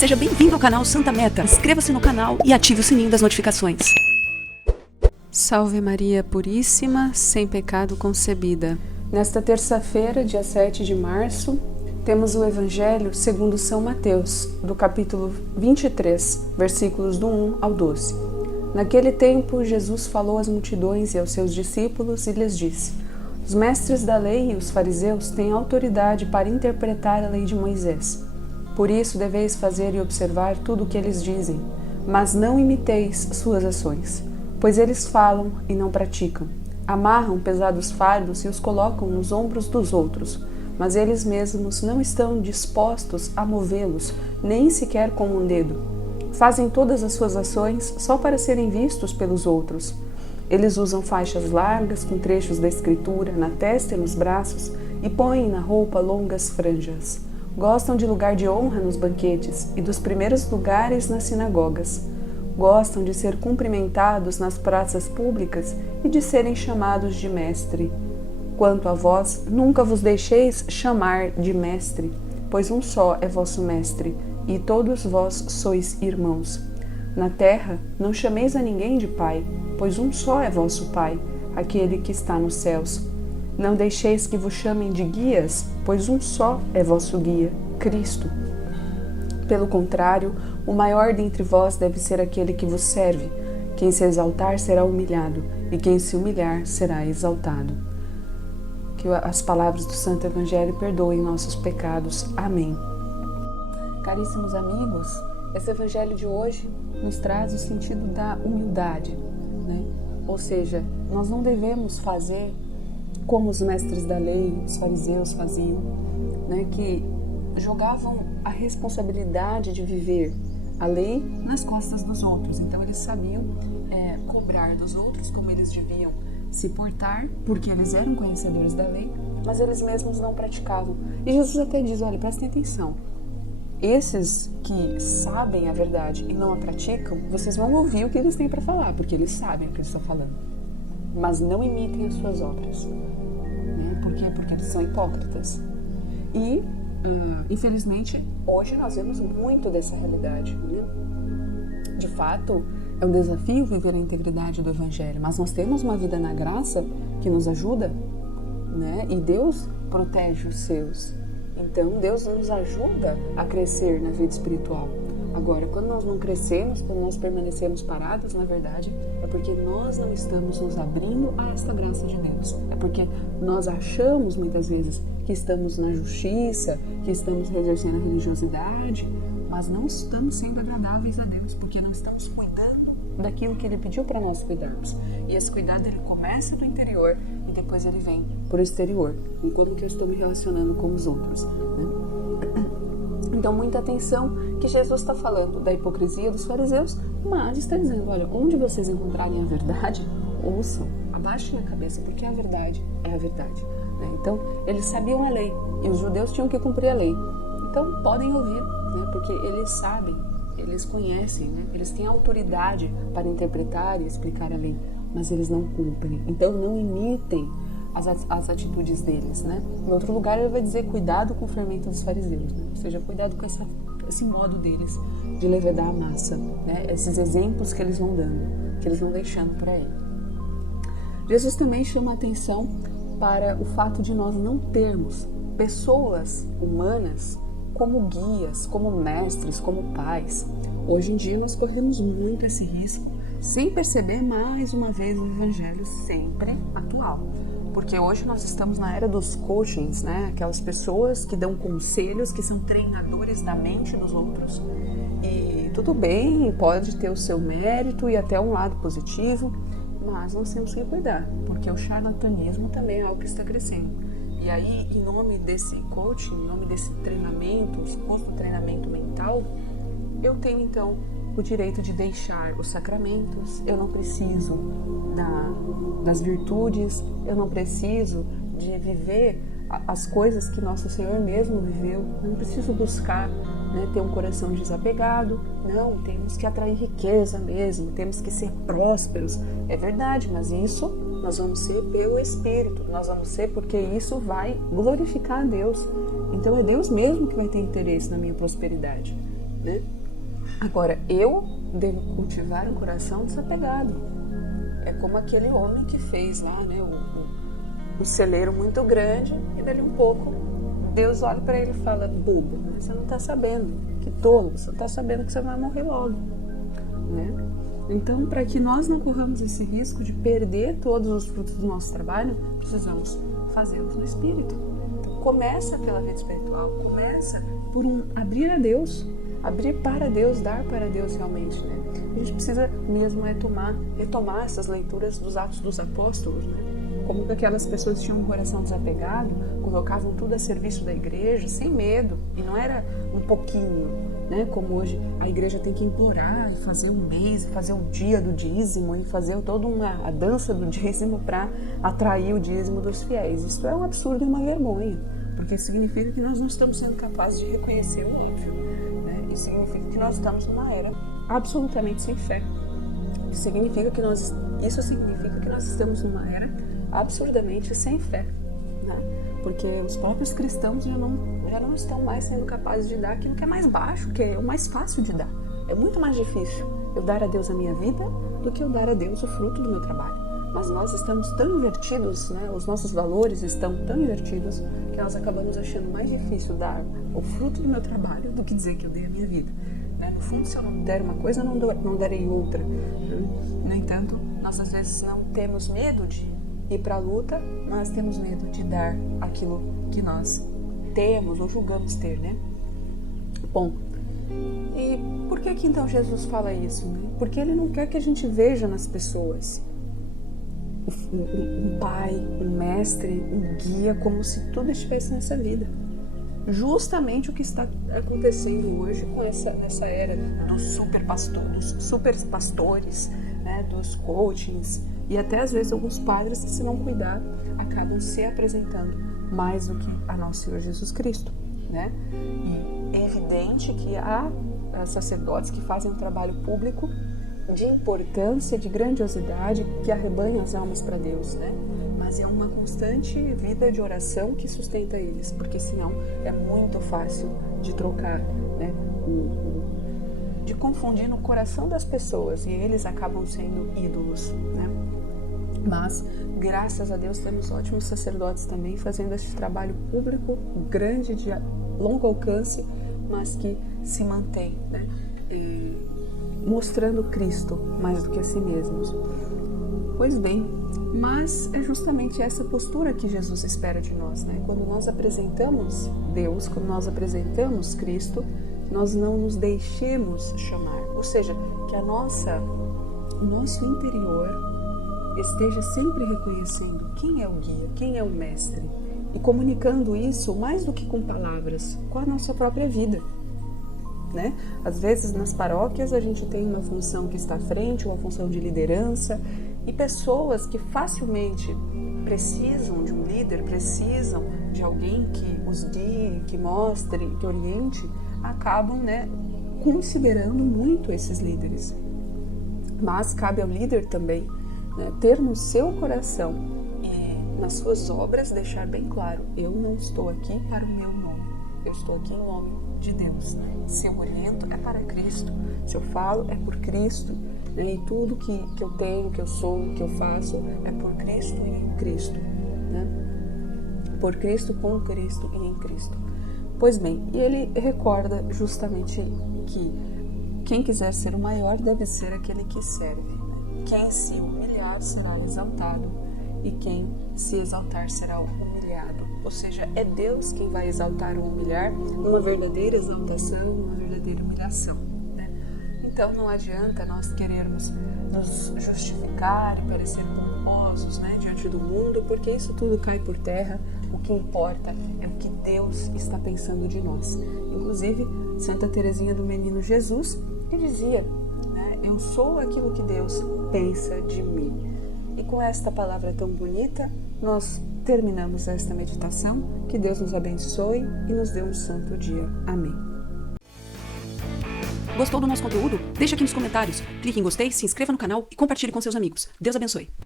Seja bem-vindo ao canal Santa Meta. Inscreva-se no canal e ative o sininho das notificações. Salve Maria Puríssima, sem pecado concebida. Nesta terça-feira, dia 7 de março, temos o Evangelho segundo São Mateus, do capítulo 23, versículos do 1 ao 12. Naquele tempo, Jesus falou às multidões e aos seus discípulos e lhes disse: Os mestres da lei e os fariseus têm autoridade para interpretar a lei de Moisés. Por isso deveis fazer e observar tudo o que eles dizem, mas não imiteis suas ações, pois eles falam e não praticam. Amarram pesados fardos e os colocam nos ombros dos outros, mas eles mesmos não estão dispostos a movê-los, nem sequer com um dedo. Fazem todas as suas ações só para serem vistos pelos outros. Eles usam faixas largas com trechos da Escritura na testa e nos braços e põem na roupa longas franjas. Gostam de lugar de honra nos banquetes e dos primeiros lugares nas sinagogas. Gostam de ser cumprimentados nas praças públicas e de serem chamados de mestre. Quanto a vós, nunca vos deixeis chamar de mestre, pois um só é vosso mestre, e todos vós sois irmãos. Na terra, não chameis a ninguém de pai, pois um só é vosso Pai, aquele que está nos céus. Não deixeis que vos chamem de guias, pois um só é vosso guia, Cristo. Pelo contrário, o maior dentre vós deve ser aquele que vos serve. Quem se exaltar será humilhado, e quem se humilhar será exaltado. Que as palavras do Santo Evangelho perdoem nossos pecados. Amém. Caríssimos amigos, esse Evangelho de hoje nos traz o sentido da humildade, né? Ou seja, nós não devemos fazer como os mestres da lei, os fariseus faziam, né? Que jogavam a responsabilidade de viver a lei nas costas dos outros. Então eles sabiam cobrar dos outros como eles deviam se portar, porque eles eram conhecedores da lei, mas eles mesmos não praticavam. E Jesus até diz, olha, prestem atenção, esses que sabem a verdade e não a praticam, vocês vão ouvir o que eles têm para falar, porque eles sabem o que eles estão falando, mas não imitem as suas obras. Por quê? Porque eles são hipócritas. E, infelizmente, hoje nós vemos muito dessa realidade, né? De fato, é um desafio viver a integridade do Evangelho, mas nós temos uma vida na graça que nos ajuda, né? E Deus protege os seus. Então, Deus nos ajuda a crescer na vida espiritual. Agora, quando nós não crescemos, quando nós permanecemos parados, na verdade, é porque nós não estamos nos abrindo a esta graça de Deus. É porque nós achamos, muitas vezes, que estamos na justiça, que estamos exercendo a religiosidade, mas não estamos sendo agradáveis a Deus, porque não estamos cuidando daquilo que Ele pediu para nós cuidarmos. E esse cuidado, ele começa do interior e depois ele vem para o exterior, em como que eu estou me relacionando com os outros, né? Então, muita atenção que Jesus está falando da hipocrisia dos fariseus, mas está dizendo, olha, onde vocês encontrarem a verdade, ouçam, abaixem a cabeça, porque a verdade é a verdade, né? Então, eles sabiam a lei e os judeus tinham que cumprir a lei. Então, podem ouvir, né? Porque eles sabem, eles conhecem, né? Eles têm autoridade para interpretar e explicar a lei, mas eles não cumprem. Então, não imitem as atitudes deles, né? Em outro lugar ele vai dizer cuidado com o fermento dos fariseus, né? Ou seja, cuidado com esse modo deles de levedar a massa, né? Esses exemplos que eles vão dando, que eles vão deixando para ele. Jesus também chama a atenção para o fato de nós não termos pessoas humanas como guias, como mestres, como pais. Hoje em dia nós corremos muito esse risco, sem perceber, mais uma vez, o Evangelho sempre atual. Porque hoje nós estamos na era dos coachings, né? Aquelas pessoas que dão conselhos, que são treinadores da mente dos outros. E tudo bem, pode ter o seu mérito e até um lado positivo, mas nós temos que cuidar, porque o charlatanismo também é algo que está crescendo. E aí, em nome desse coaching, em nome desse treinamento, suposto treinamento mental, eu tenho então o direito de deixar os sacramentos, eu não preciso das virtudes, eu não preciso de viver as coisas que Nosso Senhor mesmo viveu, eu não preciso buscar, né, ter um coração desapegado, não, temos que atrair riqueza mesmo, temos que ser prósperos, é verdade, mas isso nós vamos ser pelo Espírito, nós vamos ser porque isso vai glorificar a Deus, então é Deus mesmo que vai ter interesse na minha prosperidade. né? Agora, eu devo cultivar um coração desapegado. É como aquele homem que fez lá, né, um celeiro muito grande, e dali um pouco Deus olha para ele e fala: bobo, você não está sabendo, que tolo, você não está sabendo que você vai morrer logo, né? Então, para que nós não corramos esse risco de perder todos os frutos do nosso trabalho, precisamos fazê-los no Espírito. Então, começa pela vida espiritual, começa por abrir a Deus, abrir para Deus, dar para Deus realmente, né? A gente precisa mesmo retomar essas leituras dos Atos dos Apóstolos, né? Como que aquelas pessoas que tinham um coração desapegado, colocavam tudo a serviço da igreja, sem medo, e não era um pouquinho, né? Como hoje a igreja tem que implorar, fazer um mês, fazer um dia do dízimo e fazer toda a dança do dízimo para atrair o dízimo dos fiéis. Isso é um absurdo e uma vergonha, porque significa que nós não estamos sendo capazes de reconhecer o óbvio, né? Isso significa que nós estamos numa era absolutamente sem fé. Isso significa que nós estamos numa era absurdamente sem fé, né? Porque os próprios cristãos já não estão mais sendo capazes de dar aquilo que é mais baixo, que é o mais fácil de dar. É muito mais difícil eu dar a Deus a minha vida do que eu dar a Deus o fruto do meu trabalho. Mas nós estamos tão invertidos, né? Os nossos valores estão tão invertidos que nós acabamos achando mais difícil dar o fruto do meu trabalho do que dizer que eu dei a minha vida, né? No fundo, se eu não der uma coisa, eu não darei outra, né? No entanto, nós às vezes não temos medo de ir para a luta, mas temos medo de dar aquilo que nós temos ou julgamos ter, né? Bom, e por que então Jesus fala isso, né? Porque ele não quer que a gente veja nas pessoas um pai, um mestre, um guia, como se tudo estivesse nessa vida. Justamente o que está acontecendo hoje com nessa era dos super pastores, né, dos coachings, e até às vezes alguns padres que, se não cuidar, acabam se apresentando mais do que a nosso Senhor Jesus Cristo, né? E é evidente que há sacerdotes que fazem um trabalho público de importância, de grandiosidade, que arrebanham as almas para Deus, né? Mas é uma constante vida de oração que sustenta eles, porque senão é muito fácil de trocar, né? De confundir no coração das pessoas, e eles acabam sendo ídolos, né? Mas, graças a Deus, temos ótimos sacerdotes também fazendo esse trabalho público grande, de longo alcance, mas que se mantém, né? Mostrando Cristo mais do que a si mesmos. Pois bem, mas é justamente essa postura que Jesus espera de nós, né? Quando nós apresentamos Deus, quando nós apresentamos Cristo, nós não nos deixemos chamar, ou seja, que o nosso interior esteja sempre reconhecendo quem é o guia, quem é o mestre, e comunicando isso mais do que com palavras, com a nossa própria vida, né? Às vezes nas paróquias a gente tem uma função que está à frente, uma função de liderança, e pessoas que facilmente precisam de um líder, precisam de alguém que os guie, que mostre, que oriente, acabam, né, considerando muito esses líderes. Mas cabe ao líder também, né, ter no seu coração e nas suas obras deixar bem claro: eu não estou aqui para o meu nome, eu estou aqui em nome de Deus. Se eu oriento é para Cristo, se eu falo é por Cristo, né, e tudo que eu tenho, que eu sou, que eu faço é por Cristo e em Cristo, né? Por Cristo, com Cristo e em Cristo. Pois bem, e ele recorda justamente que quem quiser ser o maior deve ser aquele que serve, né? Quem se humilhar será exaltado, e quem se exaltar será humilhado. Ou seja, é Deus quem vai exaltar ou humilhar numa verdadeira exaltação, numa verdadeira humilhação, né? Então não adianta nós querermos nos justificar e parecer pomposos, né, diante do mundo, porque isso tudo cai por terra. O que importa é o que Deus está pensando de nós. Inclusive, Santa Teresinha do Menino Jesus, que dizia, né, eu sou aquilo que Deus pensa de mim. E com esta palavra tão bonita, nós terminamos esta meditação. Que Deus nos abençoe e nos dê um santo dia. Amém. Gostou do nosso conteúdo? Deixa aqui nos comentários. Clique em gostei, se inscreva no canal e compartilhe com seus amigos. Deus abençoe.